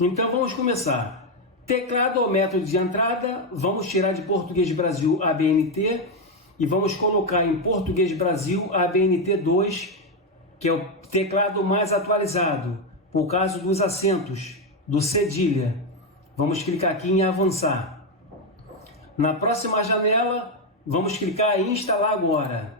Então vamos começar. Teclado ou método de entrada, vamos tirar de Português Brasil ABNT e vamos colocar em Português Brasil ABNT2, que é o teclado mais atualizado, por causa dos acentos, do cedilha. Vamos clicar aqui em avançar. Na próxima janela, vamos clicar em instalar agora.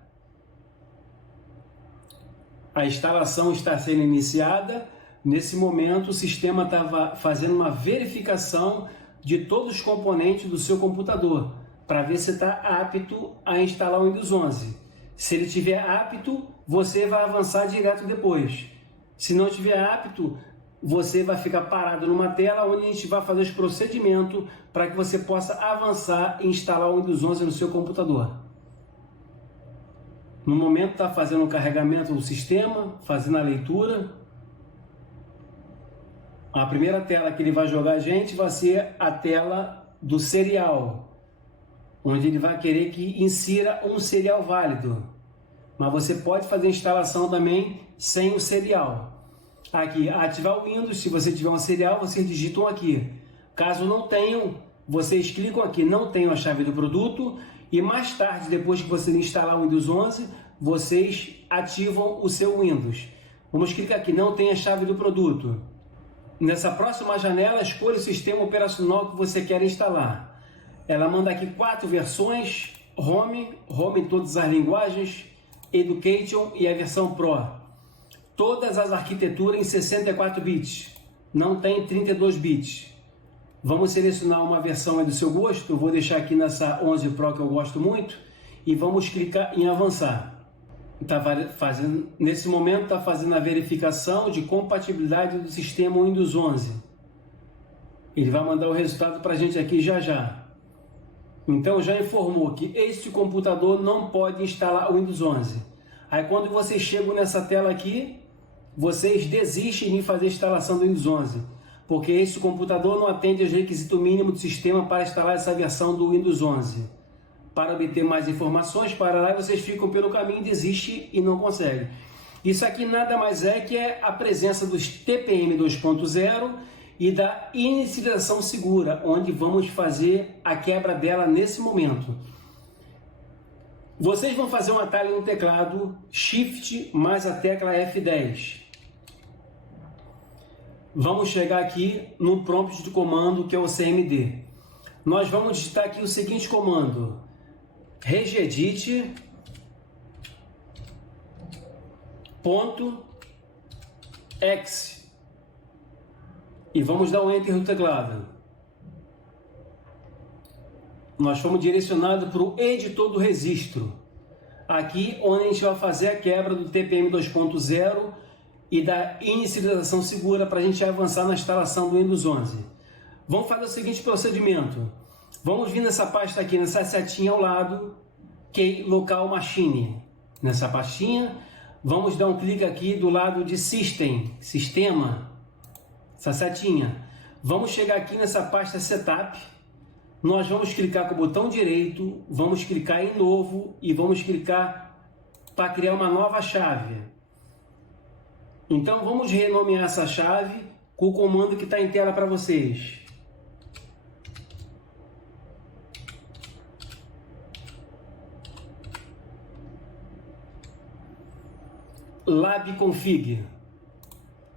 A instalação está sendo iniciada. Nesse momento, o sistema estava fazendo uma verificação de todos os componentes do seu computador, para ver se está apto a instalar o Windows 11. Se ele estiver apto, você vai avançar direto depois. Se não estiver apto, você vai ficar parado numa tela onde a gente vai fazer os procedimentos para que você possa avançar e instalar o Windows 11 no seu computador. No momento está fazendo o carregamento do sistema, fazendo a leitura. A primeira tela que ele vai jogar a gente vai ser a tela do serial, onde ele vai querer que insira um serial válido. Mas você pode fazer a instalação também sem o serial. Aqui, ativar o Windows, se você tiver um serial, vocês digitam aqui. Caso não tenham, vocês clicam aqui, não tenham a chave do produto, e mais tarde, depois que você instalar o Windows 11, vocês ativam o seu Windows. Vamos clicar aqui, não tem a chave do produto. Nessa próxima janela, escolha o sistema operacional que você quer instalar. Ela manda aqui 4 versões: Home em todas as linguagens, Education e a versão Pro. Todas as arquiteturas em 64 bits, não tem 32 bits. Vamos selecionar uma versão do seu gosto. Eu vou deixar aqui nessa 11 Pro que eu gosto muito e vamos clicar em avançar. Nesse momento está fazendo a verificação de compatibilidade do sistema Windows 11. Ele vai mandar o resultado para a gente aqui já já. Então já informou que este computador não pode instalar o Windows 11. Aí quando vocês chegam nessa tela aqui, vocês desistem de fazer a instalação do Windows 11, porque este computador não atende aos requisitos mínimos do sistema para instalar essa versão do Windows 11. Para obter mais informações, para lá vocês ficam pelo caminho, desistem e não conseguem. Isso aqui nada mais é que a presença dos TPM 2.0 e da inicialização segura, onde vamos fazer a quebra dela nesse momento. Vocês vão fazer um atalho no teclado Shift mais a tecla F10. Vamos chegar aqui no prompt de comando, que é o CMD. Nós vamos digitar aqui o seguinte comando: regedit .exe e vamos dar um enter no teclado. Nós fomos direcionados para o editor do registro, aqui onde a gente vai fazer a quebra do TPM 2.0 e da inicialização segura para a gente avançar na instalação do Windows 11. Vamos fazer o seguinte procedimento. Vamos vir nessa pasta aqui, nessa setinha ao lado, que é Local Machine. Nessa pastinha, vamos dar um clique aqui do lado de System, Sistema, essa setinha. Vamos chegar aqui nessa pasta Setup. Nós vamos clicar com o botão direito, vamos clicar em Novo e vamos clicar para criar uma nova chave. Então vamos renomear essa chave com o comando que está em tela para vocês. labconfig.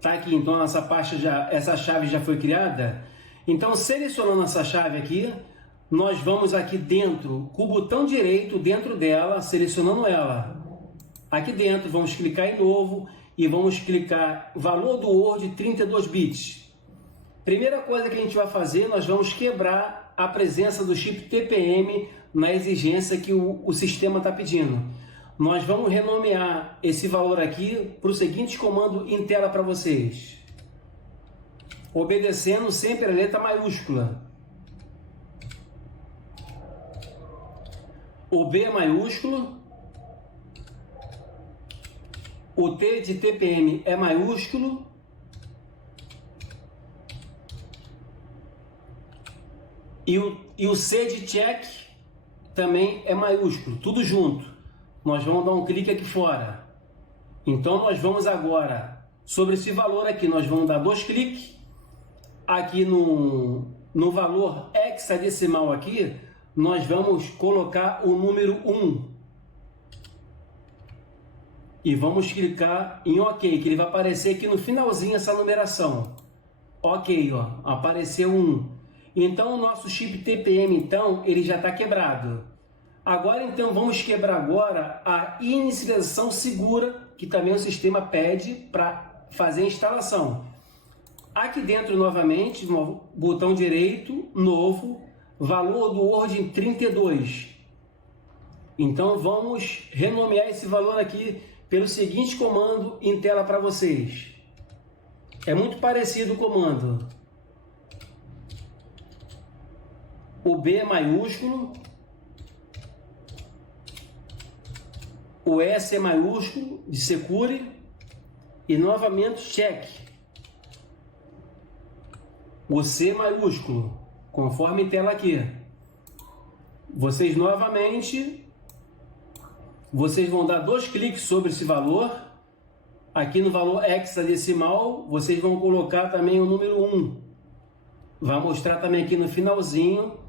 Tá aqui, então essa chave já foi criada. Então, selecionando essa chave aqui, nós vamos aqui dentro, com o botão direito dentro dela, selecionando ela. Aqui dentro, vamos clicar em novo e vamos clicar valor do Word 32 bits. Primeira coisa que a gente vai fazer, nós vamos quebrar a presença do chip TPM na exigência que o sistema está pedindo. Nós vamos renomear esse valor aqui para o seguinte comando em tela para vocês. Obedecendo sempre a letra maiúscula. O B é maiúsculo. O T de TPM é maiúsculo. E o C de check também é maiúsculo, tudo junto. Nós vamos dar um clique aqui fora. Então nós vamos agora, sobre esse valor aqui, nós vamos dar 2 cliques. aqui no valor hexadecimal aqui, nós vamos colocar o número 1. E vamos clicar em OK, que ele vai aparecer aqui no finalzinho essa numeração. OK, ó, apareceu 1. Então o nosso chip TPM, então, ele já está quebrado. Agora, então, vamos quebrar agora a inicialização segura, que também o sistema pede para fazer a instalação. Aqui dentro, novamente, no botão direito, novo, valor do Word 32. Então, vamos renomear esse valor aqui pelo seguinte comando em tela para vocês. É muito parecido o comando. O B é maiúsculo, o S é maiúsculo, de secure, e novamente check. O C maiúsculo, conforme tela aqui. Vocês novamente, vocês vão dar 2 cliques sobre esse valor. Aqui no valor hexadecimal, vocês vão colocar também o número 1. Vai mostrar também aqui no finalzinho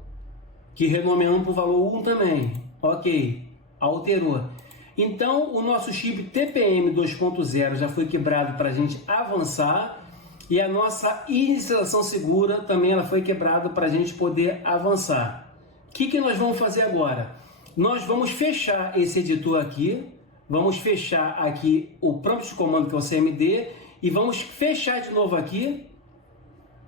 que renomeamos para o valor 1 também. OK, alterou. Então, o nosso chip TPM 2.0 já foi quebrado para a gente avançar. E a nossa inicialização segura também ela foi quebrada para a gente poder avançar. O que nós vamos fazer agora? Nós vamos fechar esse editor aqui. Vamos fechar aqui o prompt de comando que é o CMD. E vamos fechar de novo aqui.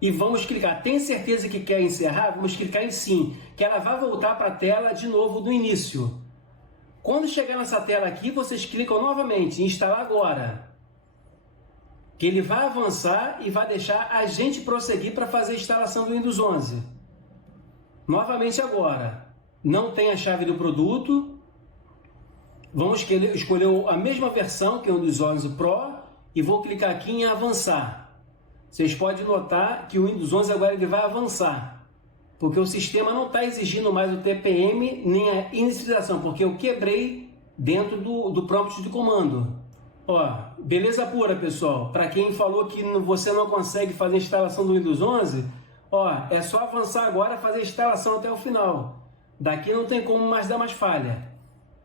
E vamos clicar. Tem certeza que quer encerrar? Vamos clicar em sim. Que ela vai voltar para a tela de novo do início. Quando chegar nessa tela aqui, vocês clicam novamente em instalar agora. Que ele vai avançar e vai deixar a gente prosseguir para fazer a instalação do Windows 11. Novamente agora. Não tem a chave do produto. Vamos escolher a mesma versão, que é o Windows 11 Pro. E vou clicar aqui em avançar. Vocês podem notar que o Windows 11 agora ele vai avançar. Porque o sistema não está exigindo mais o TPM nem a inicialização. Porque eu quebrei dentro do prompt de comando. Ó, beleza pura, pessoal. Para quem falou que você não consegue fazer a instalação do Windows 11, ó, é só avançar agora e fazer a instalação até o final. Daqui não tem como mais dar mais falha.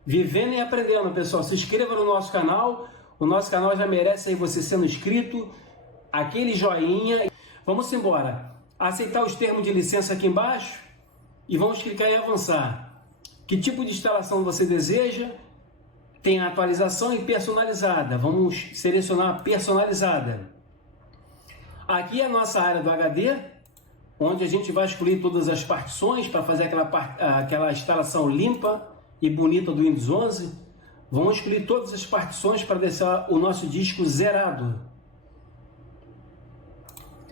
Vivendo e aprendendo, pessoal. Se inscreva no nosso canal. O nosso canal já merece aí você sendo inscrito. Aquele joinha. Vamos embora. Aceitar os termos de licença aqui embaixo. E vamos clicar em avançar. Que tipo de instalação você deseja? Tem a atualização e personalizada. Vamos selecionar personalizada. Aqui é a nossa área do HD, onde a gente vai excluir todas as partições para fazer aquela instalação limpa e bonita do Windows 11. Vamos excluir todas as partições para deixar o nosso disco zerado.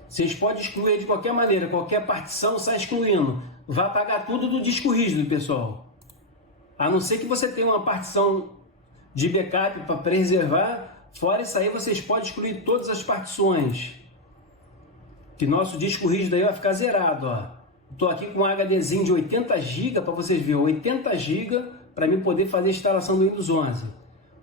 Vocês podem excluir de qualquer maneira, qualquer partição sai excluindo. Vai apagar tudo do disco rígido, pessoal. A não ser que você tenha uma partição de backup para preservar. Fora isso aí, vocês podem excluir todas as partições. Que nosso disco rígido aí vai ficar zerado, ó. Estou aqui com um HDzinho de 80 GB para vocês verem, 80 GB para mim poder fazer a instalação do Windows 11.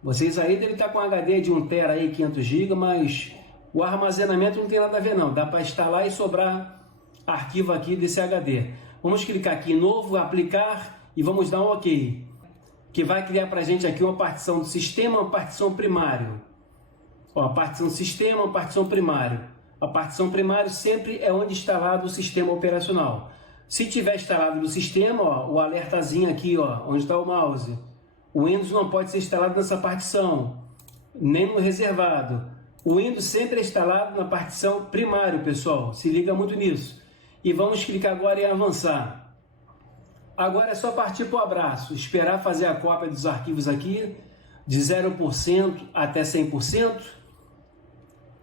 Vocês aí devem estar com um HD de 1 TB aí, 500 GB, mas o armazenamento não tem nada a ver não. Dá para instalar e sobrar arquivo aqui desse HD. Vamos clicar aqui em novo, aplicar e vamos dar um OK. Que vai criar para a gente aqui uma partição do sistema, uma partição primário. Ó, a partição do sistema, uma partição primário. A partição primário sempre é onde instalado o sistema operacional. Se tiver instalado no sistema, ó, o alertazinho aqui, ó, onde está o mouse. O Windows não pode ser instalado nessa partição, nem no reservado. O Windows sempre é instalado na partição primário, pessoal. Se liga muito nisso. E vamos clicar agora em avançar. Agora é só partir para o abraço, esperar fazer a cópia dos arquivos aqui, de 0% até 100%.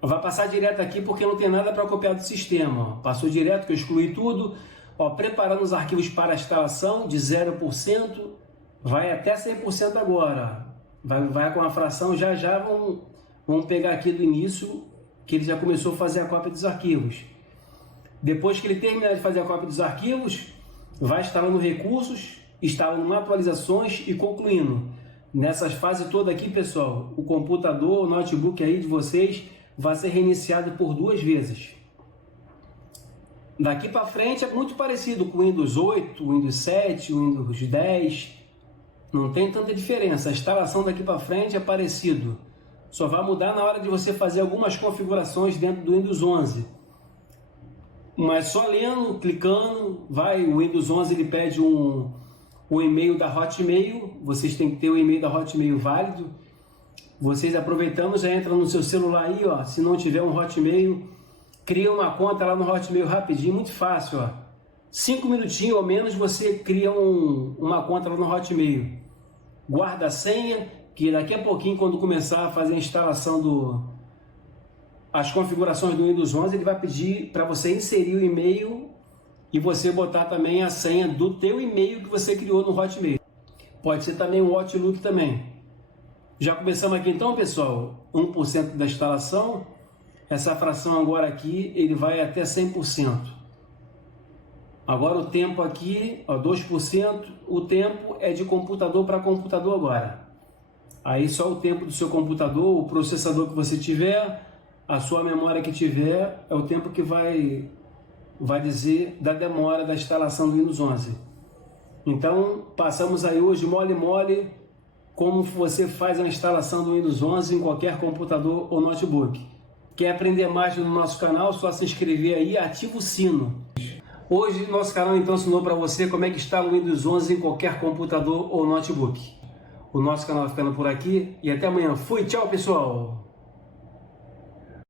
Vai passar direto aqui porque não tem nada para copiar do sistema. Ó. Passou direto que eu excluí tudo. Ó, preparando os arquivos para a instalação de 0%, vai até 100% agora. Vai com a fração, já vamos pegar aqui do início, que ele já começou a fazer a cópia dos arquivos. Depois que ele terminar de fazer a cópia dos arquivos, vai instalando recursos, instalando atualizações e concluindo. Nessas fases toda aqui, pessoal, o computador, o notebook aí de vocês vai ser reiniciado por 2 vezes. Daqui para frente é muito parecido com o Windows 8, o Windows 7, o Windows 10. Não tem tanta diferença. A instalação daqui para frente é parecido. Só vai mudar na hora de você fazer algumas configurações dentro do Windows 11. Mas só lendo, clicando, o Windows 11 ele pede o e-mail da Hotmail. Vocês têm que ter o e-mail da Hotmail válido. Vocês aproveitando já entram no seu celular aí, ó. Se não tiver um Hotmail, cria uma conta lá no Hotmail rapidinho, muito fácil, ó. 5 minutinhos ou menos você cria uma conta lá no Hotmail. Guarda a senha, que daqui a pouquinho, quando começar a fazer a instalação as configurações do Windows 11, ele vai pedir para você inserir o e-mail e você botar também a senha do teu e-mail que você criou no Hotmail. Pode ser também o Outlook também. Já começamos aqui então, pessoal, 1% da instalação. Essa fração agora aqui, ele vai até 100%. Agora o tempo aqui, ó, 2%, o tempo é de computador para computador agora. Aí só o tempo do seu computador, o processador que você tiver, a sua memória que tiver, é o tempo que vai dizer da demora da instalação do Windows 11. Então, passamos aí hoje mole como você faz a instalação do Windows 11 em qualquer computador ou notebook. Quer aprender mais no nosso canal? Só se inscrever aí e ativa o sino. Hoje, nosso canal então ensinou para você como é que instala o Windows 11 em qualquer computador ou notebook. O nosso canal vai ficando por aqui e até amanhã. Fui, tchau pessoal!